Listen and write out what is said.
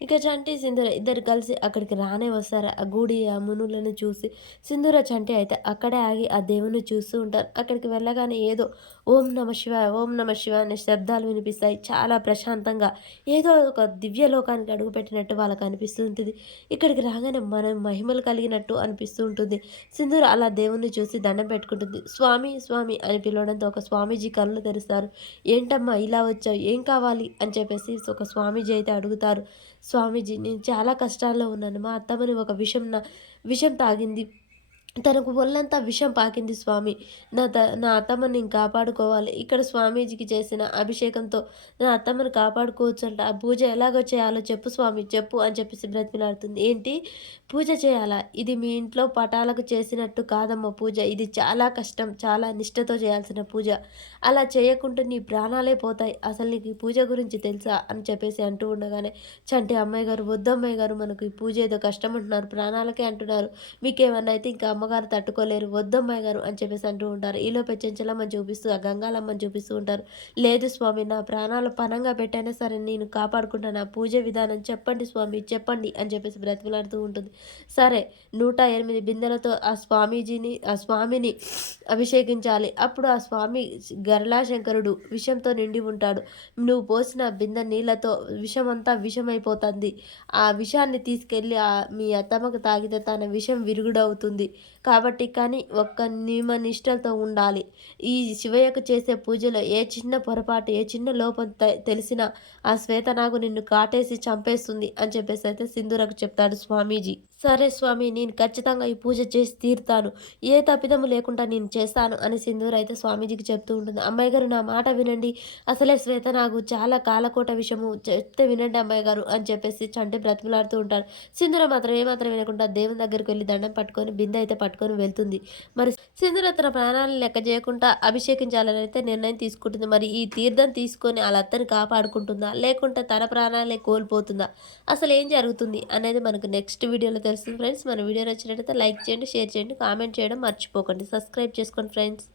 ఇక చంటి సింధూర ఇద్దరు కలిసి అక్కడికి రానే వస్తారు. ఆ గుడి ఆ మునులను చూసి సింధూర చంటి అయితే అక్కడే ఆగి ఆ దేవుని చూస్తూ ఉంటారు. అక్కడికి వెళ్ళగానే ఏదో ఓం నమ శివ ఓం నమ శివ అనే శబ్దాలు వినిపిస్తాయి. చాలా ప్రశాంతంగా ఏదో ఒక దివ్య లోకానికి అడుగుపెట్టినట్టు వాళ్ళకి అనిపిస్తుంటుంది ఇక్కడికి రాగానే మనం మహిమలు కలిగినట్టు అనిపిస్తూ ఉంటుంది. సింధూర అలా దేవుణ్ణి చూసి దండం పెట్టుకుంటుంది. స్వామి స్వామి అని పిలవడంతో ఒక స్వామీజీ కళ్ళు తెరుస్తారు. ఏంటమ్మా ఇలా వచ్చావు? ఏం కావాలి? అని చెప్పేసి ఒక స్వామీజీ అయితే అడుగుతారు. స్వామీజీ నేను చాలా కష్టాల్లో ఉన్నాను. మా అత్తమ్మని ఒక విషం నా విషం తాగింది. తనకు ఒళ్ళంతా విషం పాకింది స్వామి. నా త నా అత్తమ్మని నేను కాపాడుకోవాలి. ఇక్కడ స్వామీజీకి చేసిన అభిషేకంతో నా అత్తమ్మని కాపాడుకోవచ్చు అంట ఆ పూజ ఎలాగో చేయాలో చెప్పు స్వామి చెప్పు అని చెప్పేసి బ్రతిమిలాడుతుంది. ఏంటి? పూజ చేయాలా? ఇది మీ ఇంట్లో పటాలకు చేసినట్టు కాదమ్మ పూజ. ఇది చాలా కష్టం చాలా నిష్టతో చేయాల్సిన పూజ. అలా చేయకుంటే నీ ప్రాణాలే పోతాయి. అసలు నీకు ఈ పూజ గురించి తెలుసా? అని చెప్పేసి అంటూ ఉండగానే చంటి అమ్మాయి గారు వద్దు అమ్మాయి గారు మనకు ఈ పూజ ఏదో కష్టం అంటున్నారు ప్రాణాలకే అంటున్నారు. మీకేమన్నా అయితే ఇంకా అమ్మ అమ్మగారు తట్టుకోలేరు వద్దమ్మాయి గారు అని చెప్పేసి అంటూ ఉంటారు. ఈలోపు చెంచలమ్మని చూపిస్తూ ఆ గంగాలమ్మని చూపిస్తూ ఉంటారు. లేదు స్వామి నా ప్రాణాలు పనంగా పెట్టైనా సరే నేను కాపాడుకుంటాను ఆ పూజ విధానం చెప్పండి స్వామి చెప్పండి అని చెప్పేసి బ్రతిమలాడుతూ ఉంటుంది. సరే నూట ఎనిమిది బిందెలతో ఆ స్వామీజీని ఆ స్వామిని అభిషేకించాలి. అప్పుడు ఆ స్వామి గరళాశంకరుడు విషంతో నిండి ఉంటాడు. నువ్వు పోసిన బిందె నీళ్ళతో విషమంతా విషమైపోతుంది. ఆ విషాన్ని తీసుకెళ్ళి ఆ మీ అత్తమ్మకు తాగితే తన విషం విరుగుడవుతుంది. కాబట్టి కానీ ఒక్క నియమ నిష్టలతో ఉండాలి. ఈ శివయ్యకు చేసే పూజలో ఏ చిన్న పొరపాటు ఏ చిన్న లోపం తెలిసినా ఆ శ్వేతనాగు నిన్ను కాటేసి చంపేస్తుంది అని చెప్పేసి అయితే సింధూరకు చెప్తాడు స్వామీజీ. సరే స్వామి నేను ఖచ్చితంగా ఈ పూజ చేసి తీరుతాను. ఏ తప్పిదము లేకుండా నేను చేస్తాను అని సింధూర్ అయితే స్వామీజీకి చెప్తూ ఉంటుంది. అమ్మాయి గారు నా మాట వినండి. అసలే శ్వేత నాకు చాలా కాలకోట విషయము చెప్తే వినండి అమ్మాయి గారు అని చెప్పేసి చంటి బ్రతిమలాడుతూ ఉంటారు. సింధూర మాత్రం ఏమాత్రం వినకుండా దేవుని దగ్గరికి వెళ్ళి దండం పట్టుకొని బిందె అయితే పట్టుకొని వెళ్తుంది. మరి సింధూర తన ప్రాణాలను లెక్క చేయకుండా అభిషేకించాలని అయితే నిర్ణయం తీసుకుంటుంది. మరి ఈ తీర్థం తీసుకొని వాళ్ళ అత్తని కాపాడుకుంటుందా? లేకుంటే తన ప్రాణాలే కోల్పోతుందా? అసలు ఏం జరుగుతుంది అనేది మనకు నెక్స్ట్ వీడియోలో తెలుస్తుంది ఫ్రెండ్స్ మన వీడియో నచ్చినట్లయితే లైక్ చేయండి షేర్ చేయండి కామెంట్ చేయడం మర్చిపోకండి. సబ్స్క్రైబ్ చేసుకోండి ఫ్రెండ్స్